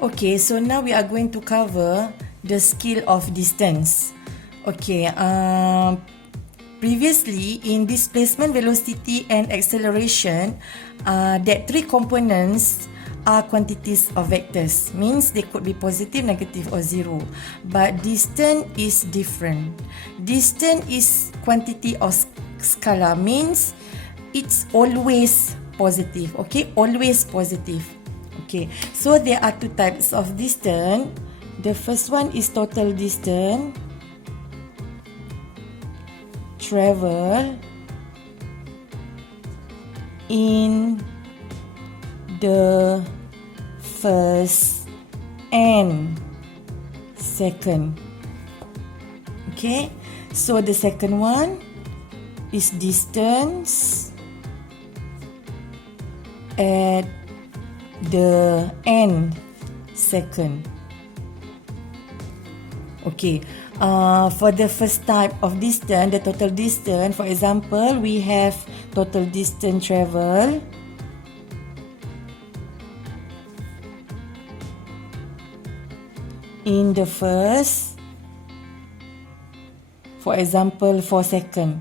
Okay, so now we are going to cover the scale of distance. Okay, previously in displacement, velocity and acceleration, that three components are quantities of vectors. Means they could be positive, negative or zero. But distance is different. Distance is quantity of scalar, means it's always positive. Okay, always positive. Okay, so there are two types of distance. The first one is total distance travel in the first and second. Okay, so the second one is distance at the end second. Okay, for the first type of distance, the total distance, for example, we have total distance travel in the first, for example, 4 seconds.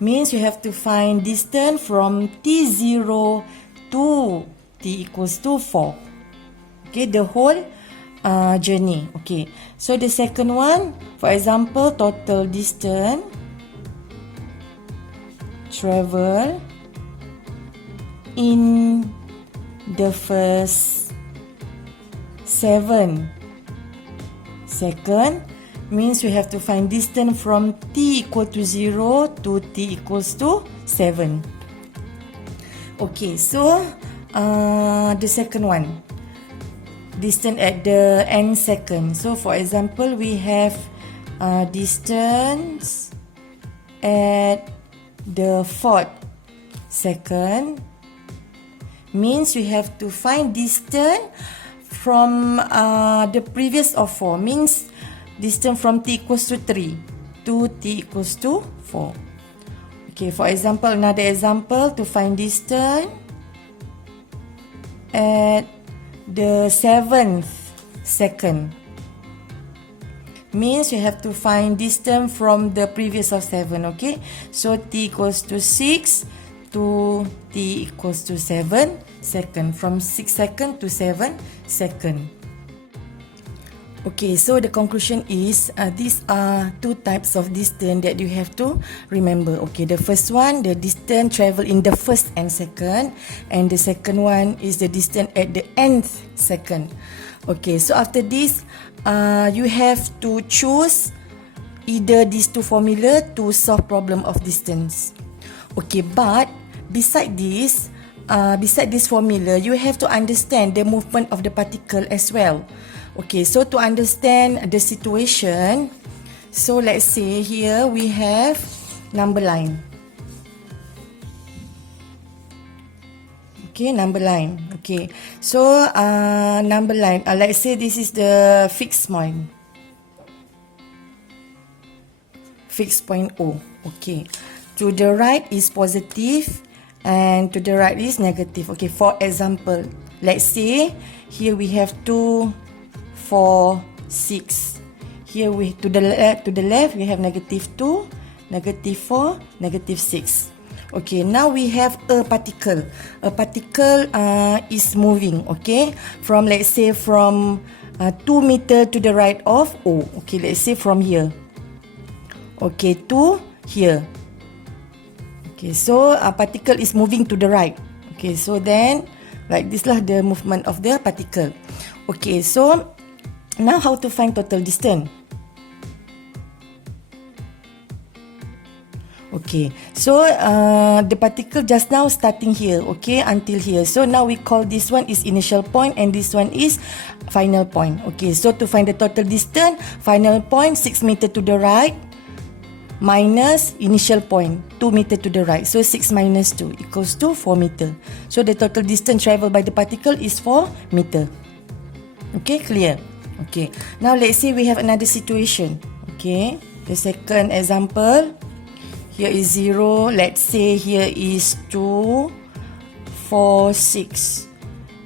Means you have to find distance from T0 to T equals to 4. Okay, the whole journey. Okay, so the second one, for example, total distance travel in the first 7 seconds. Means we have to find distance from T equal to 0 to T equals to 7. Okay, so the second one, distance at the end second. So for example, we have distance at the 4th second. Means we have to find distance from the previous of 4. Means distance from T equals to 3 to T equals to 4. Okay, for example, another example to find distance at the 7th second. Means you have to find distance from the previous of 7. Okay, so T equals to 6 to T equals to 7 second. From 6 second to 7 second. Okay, so the conclusion is these are two types of distance that you have to remember. Okay, the first one, the distance travel in the first and second, and the second one is the distance at the nth second. Okay, so after this, you have to choose either these two formula to solve problem of distance. Okay, but beside this formula, you have to understand the movement of the particle as well. Okay, so to understand the situation, so let's say here we have number line. Okay, number line. Okay, so number line, let's say this is the fixed point. Fixed point O. Okay, to the right is positive and to the right is negative. Okay, for example, let's say here we have 2, 4, 6. Here we to the left we have negative 2, negative 4, negative 6. Okay, now we have a particle. A particle is moving. Okay, from let's say from 2 meter to the right of O. Okay, let's say from here. Okay, to here. Okay, so a particle is moving to the right. Okay, so then like this lah the movement of the particle. Okay, so now how to find total distance? Okay, so the particle just now starting here, okay, until here. So now we call this one is initial point and this one is final point. Okay, so to find the total distance, final point 6 meter to the right minus initial point 2 meter to the right. So 6 minus 2 equals to 4 meter. So the total distance traveled by the particle is 4 meter. Okay, clear? Okay, now let's say we have another situation. Okay, the second example, here is 0. Let's say here is 2, 4, 6.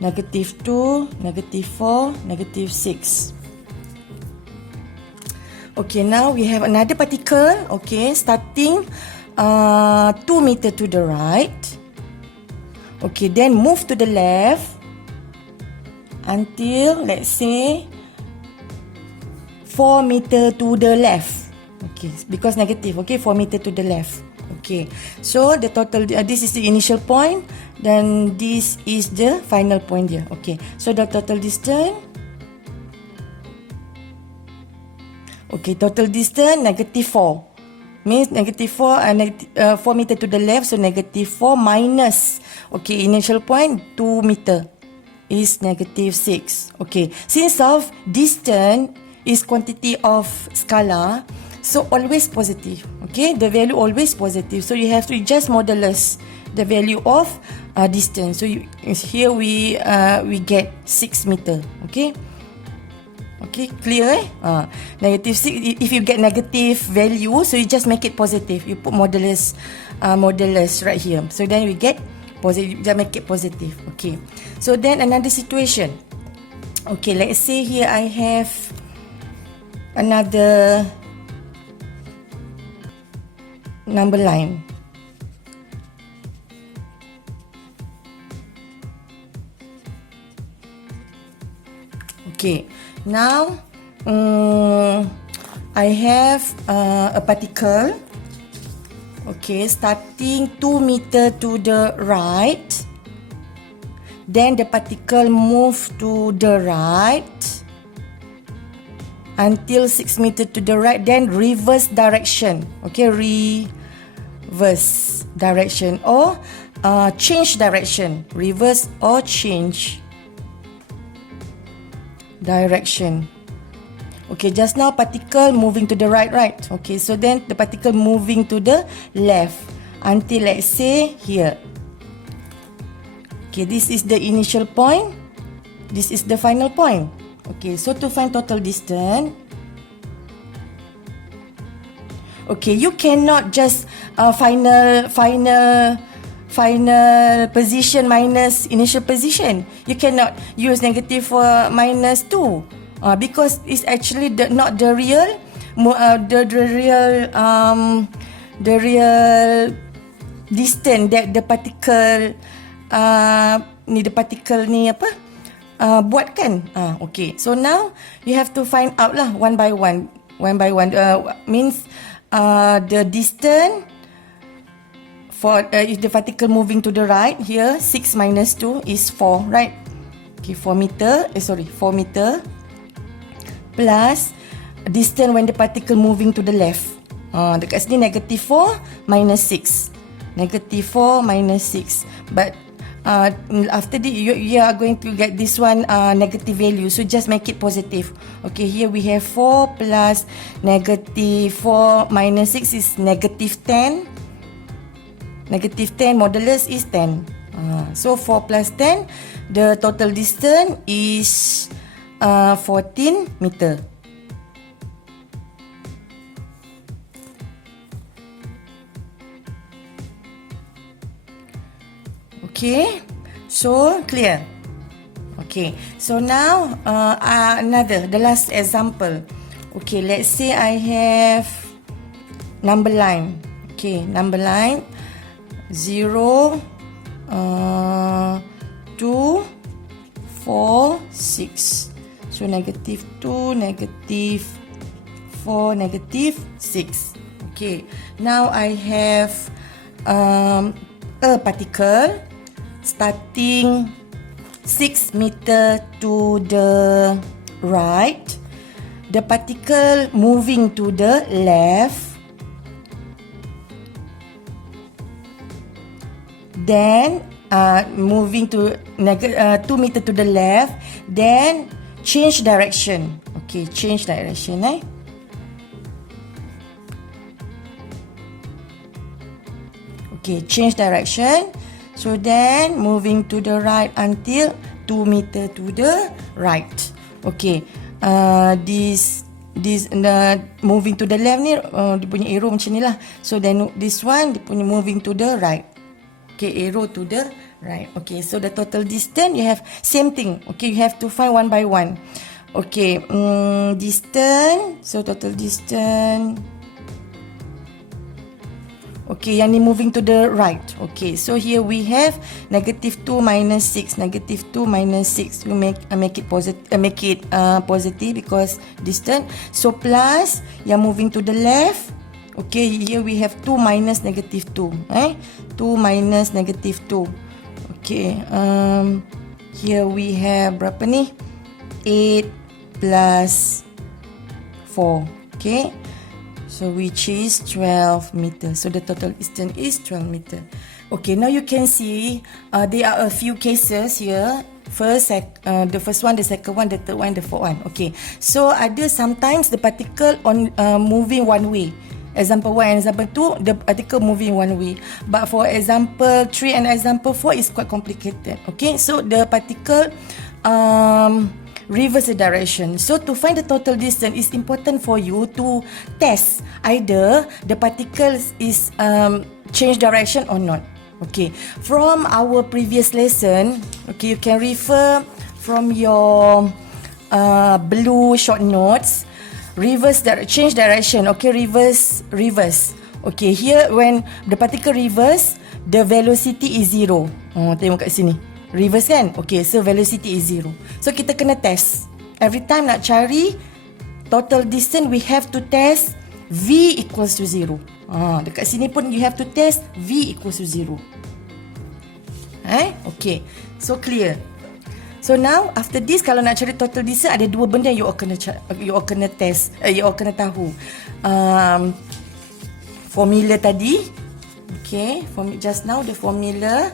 negative 2, negative 4, negative 6. Okay, now we have another particle, okay, starting 2 meter to the right. Okay, then move to the left until, let's say, 4 meter to the left. Okay, because negative, okay, 4 meter to the left. Okay, so the total, this is the initial point, then this is the final point here. Okay, so the total distance, okay, total distance negative 4. Means negative 4 and 4 meter to the left, so negative 4 minus, okay, initial point 2 meter is negative 6. Okay, since of distance is quantity of scalar, so always positive. Okay, the value always positive. So you have to just modulus the value of distance. So here we get 6 meter. Okay. Okay, clear negative 6, if you get negative value, so you just make it positive. You put modulus right here. So then we get positive, just make it positive. Okay. So then another situation. Okay, let's say here I have another number line. Okay. Now, I have a particle, okay, starting 2 meter to the right. Then the particle move to the right until 6 meter to the right. Then reverse direction, okay, reverse direction or change direction, reverse or change direction. Okay, just now particle moving to the right. Okay, so then the particle moving to the left until, let's say, here. Okay, this is the initial point. This is the final point. Okay, so to find total distance, okay, you cannot just final position minus initial position. You cannot use negative 4 minus 2 because it's actually not the real the real distance that the particle ni buatkan. Okay, so now you have to find out lah one by one. Means the distance for if the particle moving to the right, here 6 minus 2 is 4, right? Okay, 4 meter plus distance when the particle moving to the left. Dekat sini negative 4 minus 6. Negative 4 minus 6. But after this, you are going to get this one negative value. So just make it positive. Okay, here we have 4 plus negative 4 minus 6 is negative 10. Negative 10 modulus is 10. So 4 plus 10, the total distance is 14 meter. Okay, so clear. Okay, so now the last example. Okay, let's say I have number line. Okay, number line 0, 2, 4, 6. So negative 2, negative 4, negative 6. Okay, now I have a particle starting 6 meter to the right. The particle moving to the left. Then moving to 2 meter to the left. Then change direction. Okay, change direction. Okay, change direction. So then moving to the right until 2 meter to the right. Okay, this moving to the left ni dia punya arrow macam ni lah. So then this one dia punya moving to the right. Okay, arrow to the Right. Okay, so the total distance, you have same thing. Okay, you have to find one by one. Okay, distance, so total distance. Okay, yang ni moving to the right. Okay, so here we have -2 minus 6. -2 minus 6. We make it positive because distance. So plus yang moving to the left. Okay, here we have 2 minus -2. 2 minus -2. Okay, here we have berapa ni? 8 plus 4. Okay, so which is 12 meter. So the total distance is 12 meter. Okay, now you can see there are a few cases here. The first one, the second one, the third one, the fourth one. Okay, so ada sometimes the particle on moving one way. Example 1 and example 2, the particle moving one way. But for example 3 and example 4 is quite complicated. Okay, so the particle reverse the direction. So to find the total distance, it's important for you to test either the particles is change direction or not. Okay, from our previous lesson, okay, you can refer from your blue short notes. Change direction. Okay, reverse. Okay, here when the particle reverse, the velocity is 0. Tengok kat sini. Reverse kan? Okay, so velocity is 0. So kita kena test. Every time nak cari total distance, we have to test V equals to 0. Dekat sini pun you have to test V equals to 0. Okay, so clear. So now after this, kalau nak cari total distance, ada dua benda you all kena test, you all kena tahu. Formula tadi, okay, just now the formula.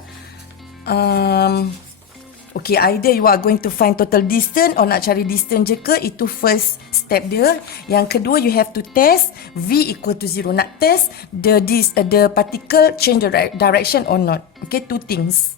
Okay, either you are going to find total distance or nak cari distance je ke, itu first step dia. Yang kedua, you have to test V equal to 0. Nak test the particle change the direction or not. Okay, two things.